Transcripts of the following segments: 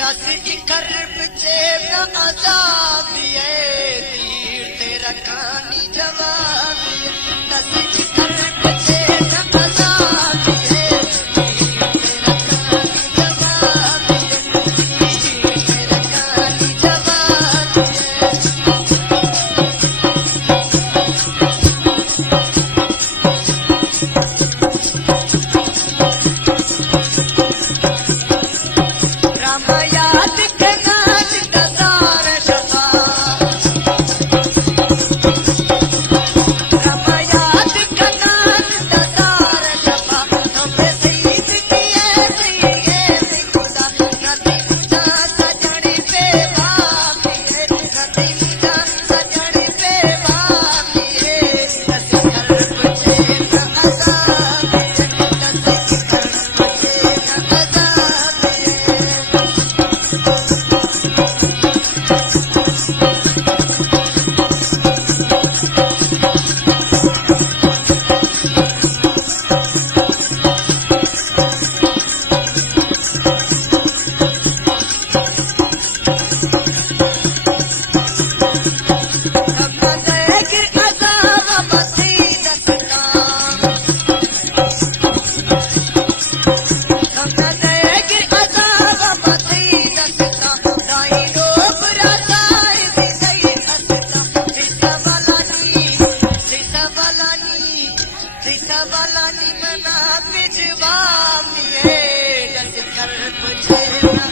दस इकर बचे न आजादी है तीर तेरा कहानी जवाबी है दस इकर बचे न आजादी है तीर तेरा कहानी जवाबी है तीर तेरा कहानी जवाबी Sabalani mana bijwami hai das kar mujhe na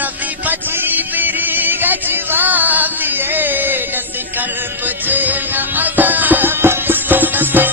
नबी पची मेरी गजवाब दिए दस कर मुझे न आजाद दस